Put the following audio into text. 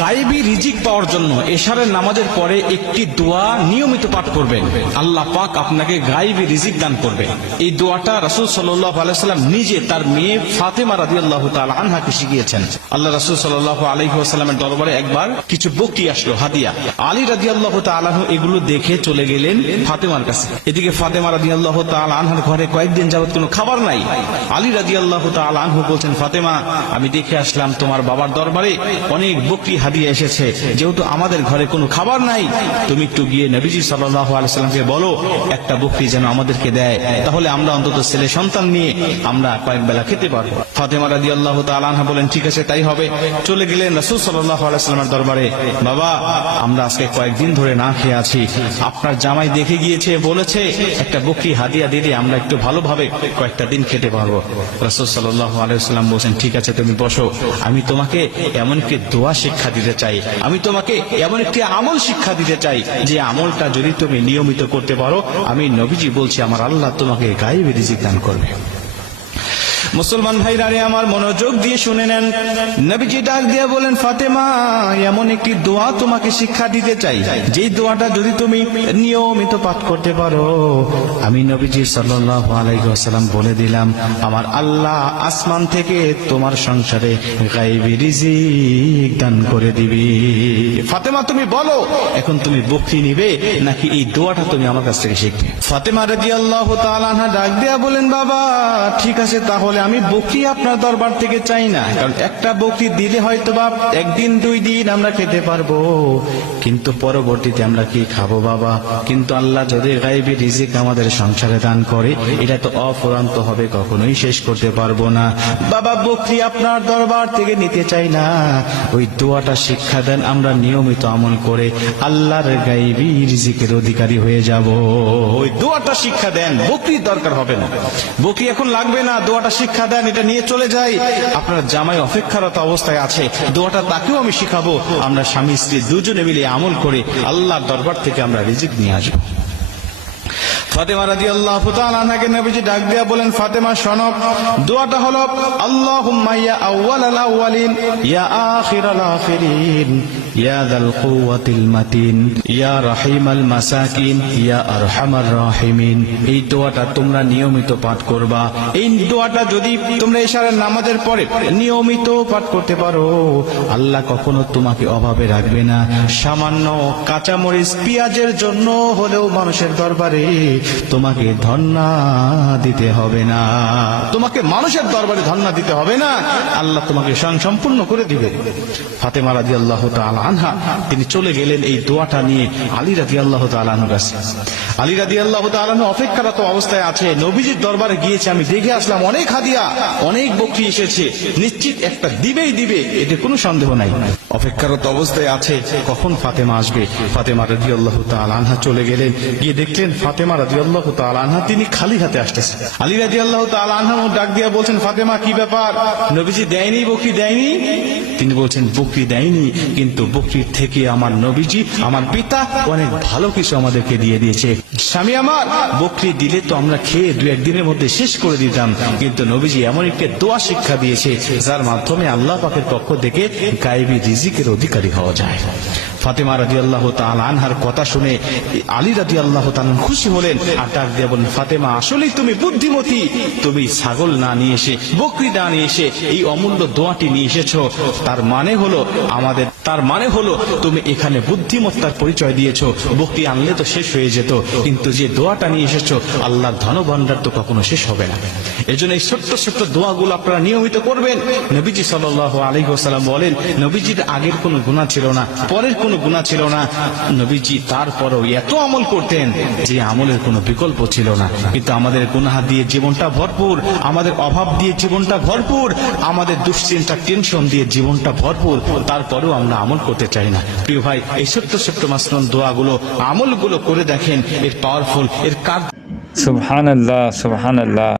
গায়েবী রিজিক পাওয়ার জন্য এশারের নামাজের পরে একটি দোয়া নিয়মিত পাঠ করবেন, আল্লাহ পাক আপনাকে গায়েবী রিজিক দান করবে। এই দোয়াটা রাসূল সাল্লাল্লাহু আলাইহি ওয়াসাল্লাম নিজে তার মেয়ে ফাতেমা রাদিয়াল্লাহু তাআলা আনহাকে শিখিয়েছেন। আল্লাহ রাসূল সাল্লাল্লাহু আলাইহি ওয়াসাল্লামের দরবারে একবার কিছু বকরি আসলো হাদিয়া। আলী রাদিয়াল্লাহু তাআলা আনহু এগুলো দেখে চলে গেলেন ফাতেমার কাছে। এদিকে ফাতেমা রাদিয়াল্লাহু তাআলা আনহার ঘরে কয়েকদিন যাবত কোনো খাবার নাই। আলী রাদিয়াল্লাহু তাআলা আনহু বলছেন, ফাতেমা, আমি দেখে আসলাম তোমার বাবার দরবারে অনেক বকরি হাদিয়া এসেছে, যেহেতু আমাদের ঘরে কোনো খাবার নাই, তুমি একটু গিয়ে নবীজি সাল্লাল্লাহু আলাইহি ওয়াসাল্লামকে বলো একটা বকরি যেন আমাদেরকে দেয়, তাহলে আমরা অন্তত ছেলে সন্তান নিয়ে আমরা কয়েক বেলা খেতে পারবো। ফাতেমা রাদিয়াল্লাহু তাআলা আনহা বলেন, ঠিক আছে তাই হবে। চলে গেলেন রাসূল সাল্লাল্লাহু আলাইহি ওয়াসাল্লামের দরবারে। বাবা, আমরা আজকে কয়েকদিন ধরে না খেয়ে আছি, আপনার জামাই দেখে গিয়েছে, বলেছে একটা বকরি হাদিয়া দিলে আমরা একটু ভালোভাবে কয়েকটা দিন খেতে পারবো। রাসূল সাল্লাল্লাহু আলাইহি ওয়াসাল্লাম বলেন, ঠিক আছে তুমি বসো, আমি তোমাকে এমন একটি দোয়া শিক্ষা দিতে চাই, আমি তোমাকে এমন একটি আমল শিক্ষা দিতে চাই যে আমলটা যদি তুমি নিয়মিত করতে পারো, আমি নবীজি বলছি আমার আল্লাহ তোমাকে গায়েবী রিজিক দান করবে। মুসলমান ভাইরা রে আমার, মনোযোগ দিয়ে শুনে নেন। নবীজি ডাক দিয়ে বলেন, ফাতেমা, এমন একটি দোয়া তোমাকে শিক্ষা দিতে চাই, যেই দোয়াটা যদি তুমি নিয়মিত পাঠ করতে পারো, আমি নবীজি সাল্লাল্লাহু আলাইহি ওয়াসাল্লাম বলে দিলাম আমার আল্লাহ আসমান থেকে তোমার সংসারে গায়েবী রিজিক দান করে দিবি। ফাতেমা তুমি বলো, এখন তুমি বকরি নিবে নাকি এই দোয়াটা তুমি আমার কাছ থেকে শিখবে? ফাতেমা রাদিয়াল্লাহু তাআলা আনহা ডাক দিয়া বলেন, বাবা ঠিক আছে, তাহলে আমি বকরি আপনার দরবার থেকে চাই না, কারণ একটা বকরি দিলে হয়তো বা একদিন দুই দিন আমরা খেতে পারবো, কিন্তু পরবর্তীতে আমরা কি খাবো বাবা? কিন্তু আল্লাহ যদি গায়েবী রিজিক আমাদের সংসারে দান করে, এটা তো অফুরন্ত হবে, কখনোই শেষ করতে পারবো না। বাবা বকরি আপনার দরবার থেকে নিতে চাই না, ওই দোয়াটা শিক্ষা দেন, আমরা নিয়মিত আমল করে আল্লাহর গায়েবী রিজিকের অধিকারী হয়ে যাব। ওই দোয়াটা শিক্ষা দেন, বকরির দরকার হবে না, বকরি এখন লাগবে না, দোয়াটা শিক্ষা দেন, এটা নিয়ে চলে যাই। আপনার জামাই অপেক্ষারত অবস্থায় আছে, দোয়াটা তাকেও আমি শিখাবো, আমরা স্বামী স্ত্রী দুজনে মিলে আমল করে আল্লাহর দরবার থেকে আমরা রিজিক নিয়ে আসবো। ফাতেমা রাদিয়াল্লাহু তাআলা আনহাকে নবীজি ডাক দিয়া বলেন, ফাতেমা শোনো, দোয়াটা হলো আল্লাহুম্মা ইয়া আউয়ালাল আউয়ালিন ইয়া আখিরাল আখিরিন ইয়া যাল কুওয়াতিল মাতিন ইয়া রাহিমাল মাসাকিন ইয়া আরহামার রাহিমিন। এই দোয়াটা তোমরা নিয়মিত পাঠ করবা। এই দোয়াটা যদি তোমরা ইশারার নামাজের পরে নিয়মিত পাঠ করতে পারো, আল্লাহ কখনো তোমাকে অভাবে রাখবে না। সামান্য কাঁচামরিচ পেঁয়াজের জন্য হলেও মানুষের দরবারে তোমাকে ধন্না দিতে হবে না, তোমাকে মানুষের দরবারে ধন্না দিতে হবে না, আল্লাহ তোমাকে সম্পূর্ণ করে দিবে। ফাতেমা রাদিয়াল্লাহু তাআলা আনহা তিনি চলে গেলেন এই দোয়াটা নিয়ে আলী রাদিয়াল্লাহু তাআলা আনহুর কাছে। আলী রাদিয়াল্লাহু তাআলা আনহু অপেক্ষারত অবস্থায় আছে, নবীজির দরবারে গিয়েছে, আমি দেখে আসলাম অনেক হাদিয়া, অনেক বকরি এসেছে, নিশ্চিত একটা দিবেই দিবে, এতে কোনো সন্দেহ নাই। অপেক্ষারত অবস্থায় আছে কখন ফাতেমা আসবে। ফাতেমা রাদিয়াল্লাহু তাআলা আনহা চলে গেলেন, গিয়ে দেখলেন ফাতেমা রাদিয়াল্লাহু তাআলা আনহা তিনি খালি হাতে আসতেছে। আলী রাদিয়াল্লাহু তাআলা আনহা ডাক দিয়া বলছেন, ফাতেমা কি ব্যাপার, নবীজি দেয়নি, বকরি দেয়নি? তিনি বলছেন, বকরি দেয়নি, কিন্তু বকরির থেকে আমার নবীজি, আমার পিতা অনেক ভালো কিছু আমাদেরকে দিয়ে দিয়েছে। স্বামী আমার, বকরি দিলে তো আমরা খেয়ে দু একদিনের মধ্যে শেষ করে দিতাম, কিন্তু নবীজি এমন একটি দোয়া শিক্ষা দিয়েছে যার মাধ্যমে আল্লাহ পাকের পক্ষ থেকে গায়েবী রিজিকের অধিকারী হওয়া যায়। ফাতেমা রাদিয়াল্লাহু তাআলা আনহার কথা শুনে আলী রাদিয়াল্লাহু তাআলা খুশি হলেন, আর ডাক দিয়ে বলেন, ফাতেমা আসলেই তুমি বুদ্ধিমতী, তুমি ছাগল না নিয়ে এসে, বকরি না নিয়ে এসে এই অমূল্য দোয়াটি নিয়ে এসেছো, তার মানে হলো তুমি এখানে বুদ্ধিমত্তার পরিচয় দিয়েছো। বকরি আনলে তো শেষ হয়ে যেত, কিন্তু যে দোয়াটা নিয়ে এসেছো, আল্লাহর ধনভাণ্ডার তো কখনো শেষ হবে না। এজন্য এই ছোট্ট ছোট্ট দোয়াগুলো আপনারা নিয়মিত করবেন। নবীজি সাল্লাল্লাহু আলাইহি ওয়াসাল্লাম বলেন, নবীজির আগের কোনো গুনাহ ছিল না, পরের কোনো গুনাহ ছিল না, নবীজি তারপরেও এত আমল করতেন যে আমলের কোনো বিকল্প ছিল না। কিন্তু আমাদের গুনাহ দিয়ে জীবনটা ভরপুর, আমাদের অভাব দিয়ে জীবনটা ভরপুর, আমাদের দুশ্চিন্তা টেনশন দিয়ে জীবনটা ভরপুর, তারপরেও আমরা আমল করতে চাই না। প্রিয় ভাই, এই ছোট্ট ছোট্ট মাসনুন দোয়াগুলো, আমলগুলো করে দেখেন, এর পাওয়ারফুল, এর কাজ। সুবহানাল্লাহ, সুবহানাল্লাহ।